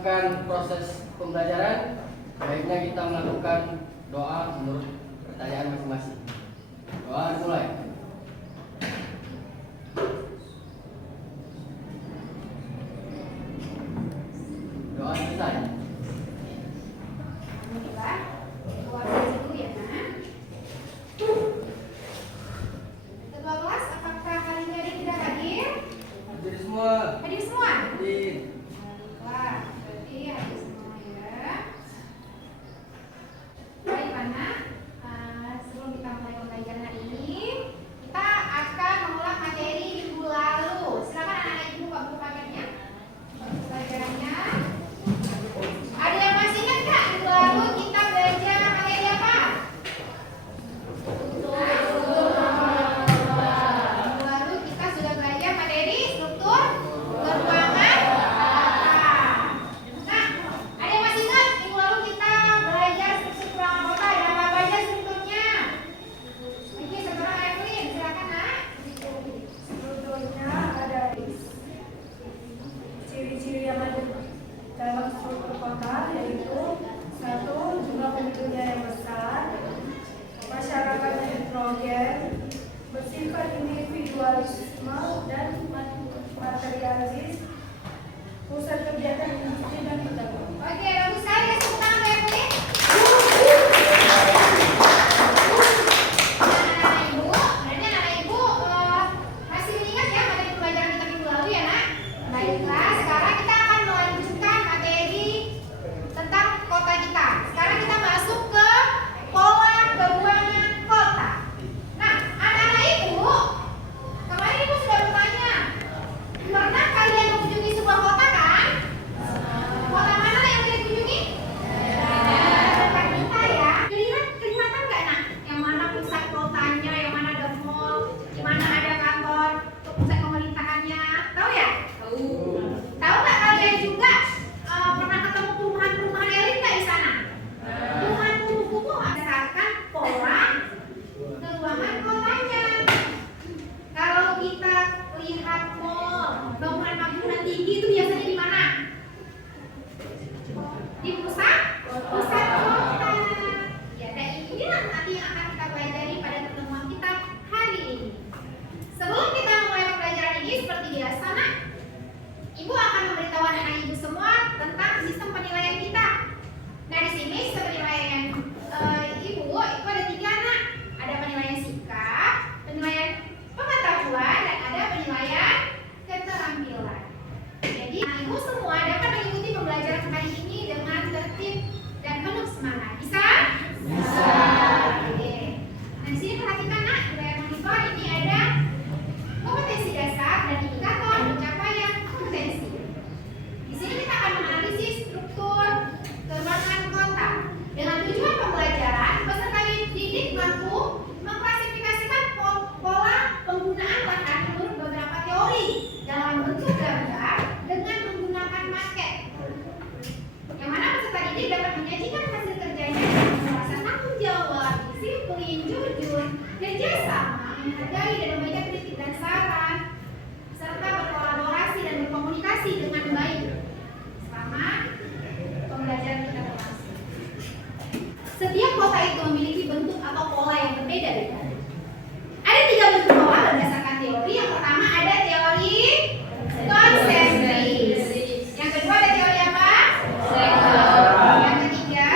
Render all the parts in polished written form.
melakukan proses pembelajaran, baiknya kita melakukan doa menurut pertanyaan masing-masing. Doa dimulai. Doa selesai. Ketua kelas, apakah hari ini ada tidak hadir? Hadir semua. Hadir semua? Hadir. Wah, berarti hadir semua ya. Baik, anak. Sebelum kita mulai pembelajaran hari ini, kita akan mengulang materi minggu lalu. Silakan anak-anak ibu buka buku paketnya. Pelajarannya. Ada yang masih ingat nggak? Minggu lalu kita belajar materi apa? Minggu lalu kita sudah belajar materi struktur ruangan. Nah, ada yang masih ingat? Minggu lalu kita belajar struktur ruangan kota. Ada apa aja strukturnya? Oke, saudara Evelyn, silakan nak. Strukturnya ada ciri-ciri yang ada dalam struktur kota, yaitu satu, jumlah penduduknya yang besar, masyarakatnya heterogen, bersifat individualisme dan materialis, pusat kegiatan industri dan perdagangan. Oke, bagus sekali ya, tepuk tangan untuk Evelyn. Anak-anak ibu, berarti anak-anak ibu masih ingat ya materi pelajaran kita minggu lalu ya nak? Baiklah, sekarang kita akan melanjutkan materi tentang kota kita. Sekarang kita masuk ke pola keuangan kota. Nah, anak-anak ibu, kemarin ibu sudah bertanya, pernah kalian mengunjungi sebuah kota kan? Kota mana yang kalian kunjungi? Kota kita ya. Kelihatan nggak nak? Yang mana pusat kotanya, yang mana ada mall, di mana ada kantor pusat pemerintahannya? Tahu ya? Tahu. Tahu nggak kalian juga pernah ketemu perumahan-perumahan elit nggak di sana? Perumahan kumuh-kumuh berdasarkan pola keuangan kotanya. Kalau kita lihat mall, bangunan-bangunan tinggi itu biasanya di mana? Di pusat kota. Ya, dan inilah nanti yang akan kita pelajari pada pertemuan kita hari ini. Sebelum kita mulai pembelajaran ini, seperti biasa, nak, ibu akan memberitahu anak-anak ibu semua tentang sistem penilaian kita. Nah, di sini sistem penilaian ibu itu ada 3 anak. Ada penilaian sikap, penilaian pengetahuan, dan ada penilaian keterampilan. Jadi, ibu semua dapat mengikuti pembelajaran hari ini dengan tertib dan penuh semangat. Bisa? Bisa. Oke. Nah, di sini perhatikan nak, di layar monitor ini ada kompetensi dasar dan indikator pencapaian kompetensi. Di sini kita akan menganalisis struktur keuangan kota. Dengan tujuan pembelajaran, peserta didik mampu mengklasifikasikan pola penggunaan lahan menurut beberapa teori dalam bentuk gambar dengan menggunakan maket. Yang mana peserta didik dapat menyajikan hasil kerjanya dengan merasa tanggung jawab, disiplin, jujur, kerjasama, menghargai dan memberikan kritik dan saran, serta berkolaborasi dan berkomunikasi dengan baik selama pembelajaran kita berlangsung. Setiap kota itu memiliki bentuk atau pola yang berbeda-beda. Ada 3 bentuk pola berdasarkan teori. Yang pertama ada teori konsentris. Yang kedua ada teori apa? Yang ketiga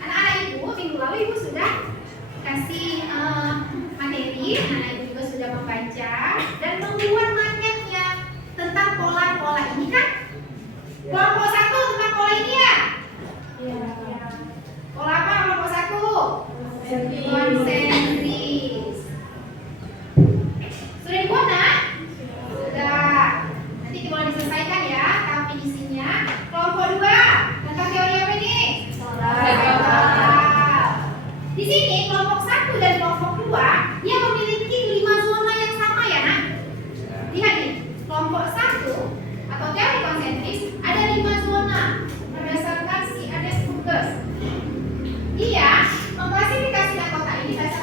anak-anak ibu, minggu lalu ibu sudah kasih materi. Anak-anak ibu juga sudah membaca dan membuat maketnya tentang pola-pola ini kan? Kelompok 1 tentang pola ini ya? Pola apa kelompok 1? Konsentris. Sudah dibuat nak? Sudah. Nanti boleh diselesaikan ya tahap finishingnya. Kelompok 2 tentang teori apa ini? Di sini kelompok 1 dan kelompok 2 dia memiliki 5 zona yang sama ya nak? Lihat nih, kelompok 1 atau teori konsentris ada 5 zona berdasarkan si Ades Burgers. Dia mengklasifikasikan kota ini berdasarkan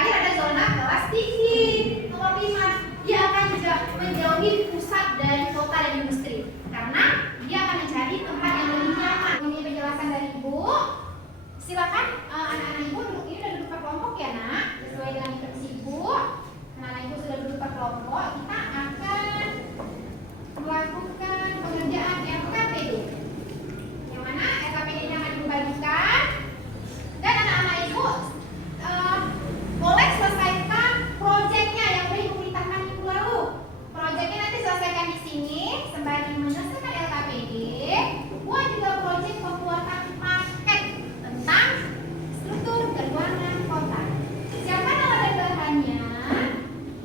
terakhir ada zona kelas tinggi. Nomor 5, dia akan menjauhi pusat dari kota dan industri karena dia akan mencari tempat yang lebih nyaman. Ini penjelasan dari Ibu. Silakan anak-anak Ibu duduk ini dan duduk per kelompok ya nak, sesuai dengan instruksi Ibu. Anak-anak Ibu sudah duduk per kelompok. Kita akan melakukan pengerjaan RKPD. Yang mana RKPD-nya akan dibagikan dan anak-anak Ibu boleh selesaikan proyeknya yang sudah Ibu perintahkan minggu lalu. Proyeknya nanti selesaikan di sini sembari menyelesaikan LKPD. Buat juga proyek pembuatan paket tentang struktur keuangan kota. Siapa nama dan bahannya?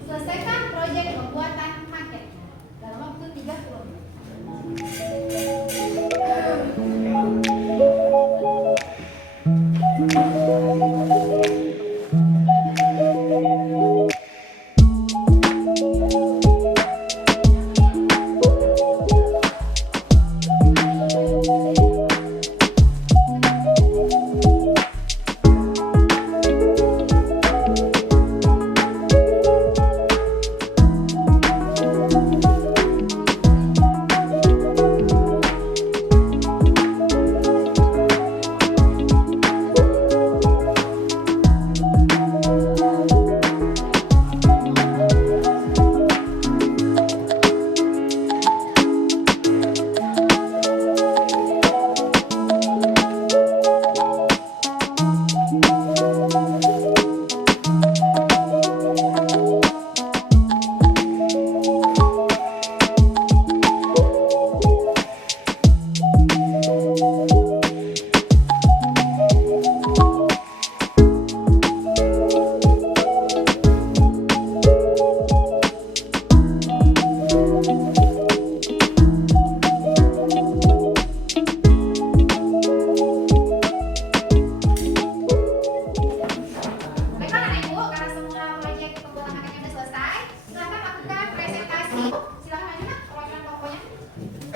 Selesaikan proyek pembuatan paket dalam waktu 30 menit.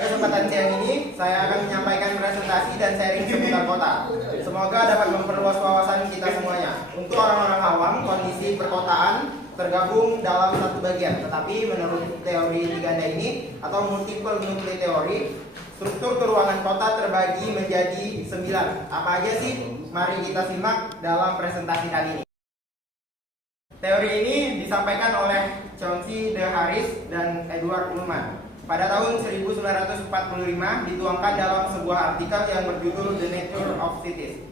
Kesempatan siang ini saya akan menyampaikan presentasi dan sharing seputar kota. Semoga dapat memperluas wawasan kita semuanya. Untuk orang-orang awam, kondisi perkotaan tergabung dalam satu bagian, tetapi menurut teori tiga ganda ini atau multiple nuclei teori, struktur keruangan kota terbagi menjadi 9. Apa aja sih? Mari kita simak dalam presentasi kali ini. Teori ini disampaikan oleh Chauncey de Harris dan Edward Ullman. Pada tahun 1945 dituangkan dalam sebuah artikel yang berjudul The Nature of Cities.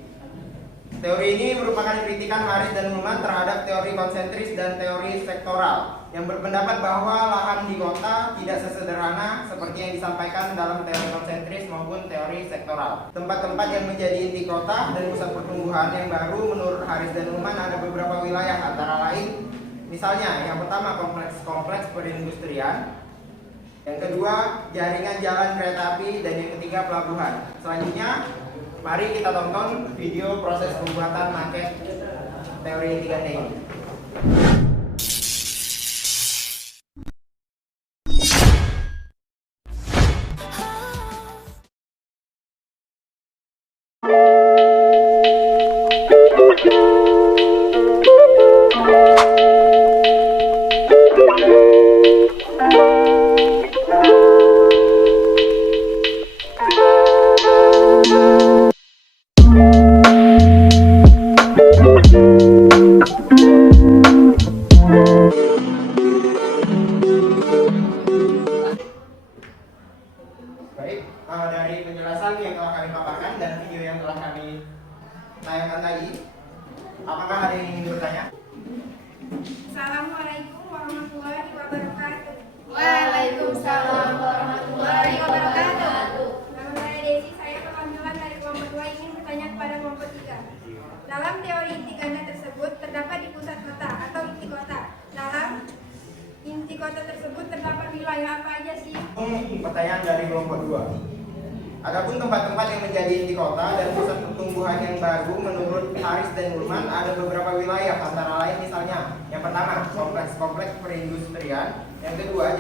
Teori ini merupakan kritikan Harris dan Ullman terhadap teori konsentris dan teori sektoral yang berpendapat bahwa lahan di kota tidak sesederhana seperti yang disampaikan dalam teori konsentris maupun teori sektoral. Tempat-tempat yang menjadi inti kota dan pusat pertumbuhan yang baru menurut Harris dan Ullman ada beberapa wilayah, antara lain misalnya yang pertama kompleks perindustrian, yang kedua jaringan jalan kereta api, dan yang ketiga pelabuhan. Selanjutnya mari kita tonton video proses pembuatan maket teori tiga ganda ini. Baik, dari penjelasan yang telah kami paparkan dan video yang telah kami tayangkan tadi, apakah ada yang ingin bertanya? Assalamualaikum warahmatullahi wabarakatuh. Waalaikumsalam warahmatullahi wabarakatuh. Nama saya Desi, saya perwakilan dari kelompok 2 ingin bertanya kepada kelompok 3. Dalam teori inti ganda tersebut terdapat di pusat kota atau inti kota. Dalam inti kota tersebut terdapat wilayah apa aja sih? Pertanyaan dari kelompok 2. Adapun tempat-tempat yang menjadi inti kota dan pusat pertumbuhan yang baru menurut Harris dan Ullman ada beberapa wilayah, antara lain misalnya yang pertama kompleks perindustrian, yang kedua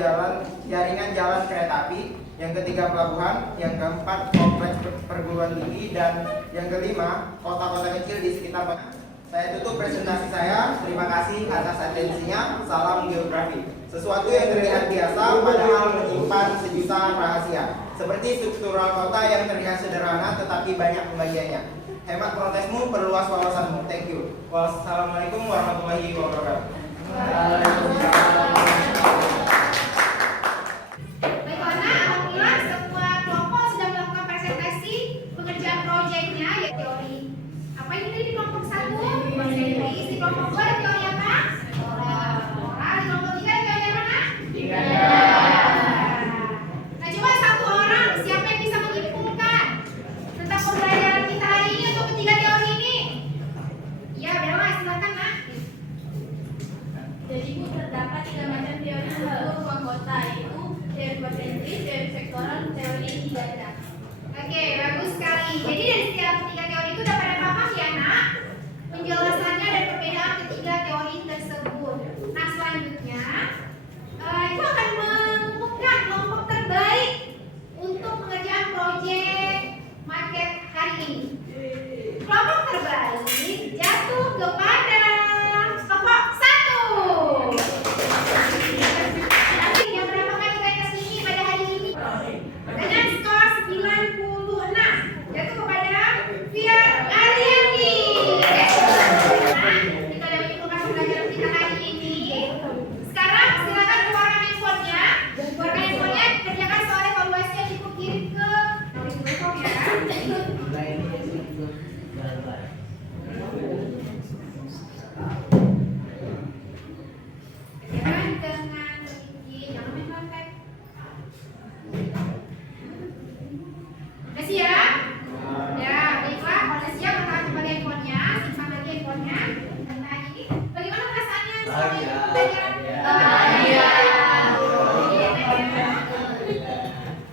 jaringan jalan kereta api, yang ketiga pelabuhan, yang keempat kompleks perguruan tinggi, dan yang kelima kota-kota kecil di sekitar kota. Saya tutup presentasi saya. Terima kasih atas atensinya. Salam geografi. Sesuatu yang terlihat biasa padahal menyimpan sejuta rahasia. Seperti struktural kota yang terlihat sederhana tetapi banyak pembagiannya. Hemat protesmu, perluas wawasanmu. Thank you. Wassalamualaikum warahmatullahi wabarakatuh. Baiklah, alhamdulillah semua kelompok sudah melakukan presentasi pengerjaan proyeknya ya teori. Apa ini tadi di kelompok 1? Bahasa Inggris. Di kelompok 2 ada teori apa? Moral. Di kelompok 3 ada teori apa? Nah, coba satu orang siapa yang bisa menyimpulkan tentang pembelajaran kita hari ini untuk ketiga teori ini? Ya, Bella, silakan, Nak. Jadi Bu, terdapat 3 macam teori seluruh ruang kota, yaitu teori konsentris, teori sektoral, teori ganda. Oke, bagus sekali. Jadi dari setiap ketiga teori itu udah pada paham ya, Nak? Penjelasannya dan perbedaan ketiga teori tersebut. Nah, selanjutnya itu akan mengumumkan kelompok terbaik untuk pengerjaan proyek market hari ini. Kelompok terbaik jatuh kepada kelompok 1. Nanti yang berapa kali tes ini pada hari ini? Dengan skor 96 jatuh kepada Fia Ariani. Kita udah menyimpulkan pembelajaran kita hari ini. Sekarang silakan keluarkan handphonenya. Keluarkan handphonenya, kerjakan soal evaluasi yang Ibu kirim ke Telkom ya. Kerjakan dengan teliti, jangan main kontak. Udah siap? Ya, baiklah. Kalau udah siap, kita kembali handphonenya, simpan lagi handphonenya. Nah, ini bagaimana perasaannya setelah pembelajaran? Bahagia.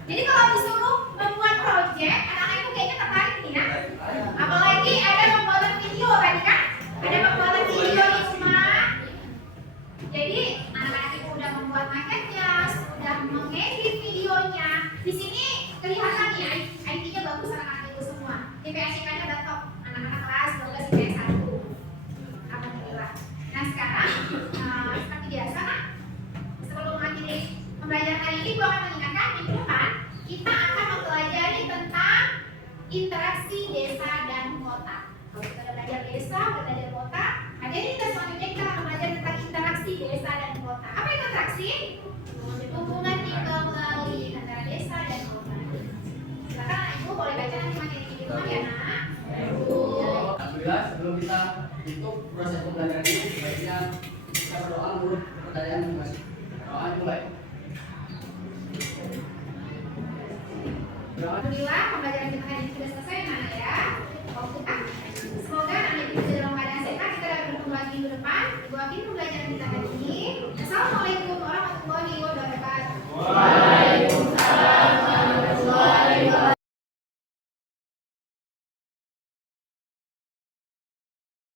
Jadi kalau disuruh membuat proyek, anak-anak itu kayaknya tertarik nih ya. Apalagi ada pembuatan video tadi kan? Ada pembuatan video di rumah. Jadi anak-anak itu udah membuat maketnya, sudah mengedit videonya. Di sini kelihatan nih IT-nya bagus anak-anak itu semua. IPS-nya udah top. Anak-anak kelas 12 IPS 1. Alhamdulillah. Nah sekarang seperti biasa, Nak, sebelum mengakhiri pembelajaran hari ini, gua akan mengingatkan minggu depan kita akan mempelajari tentang interaksi desa dan kota. Kalau kita udah belajar desa, udah belajar kota, hari ini kita selanjutnya kita akan belajar tentang interaksi desa dan kota. Apa itu interaksi? Hubungan tinggal melalui antara desa dan kota. Silakan Anak Ibu boleh baca nanti materi di rumah ya, Nak. Alhamdulillah, sebelum kita tutup proses pembelajaran ini, sebaiknya kita berdoa menurut pertanyaan masing-masing. Doa dimulai. Alhamdulillah pembelajaran kita hari ini sudah selesai, Nana ya. Semoga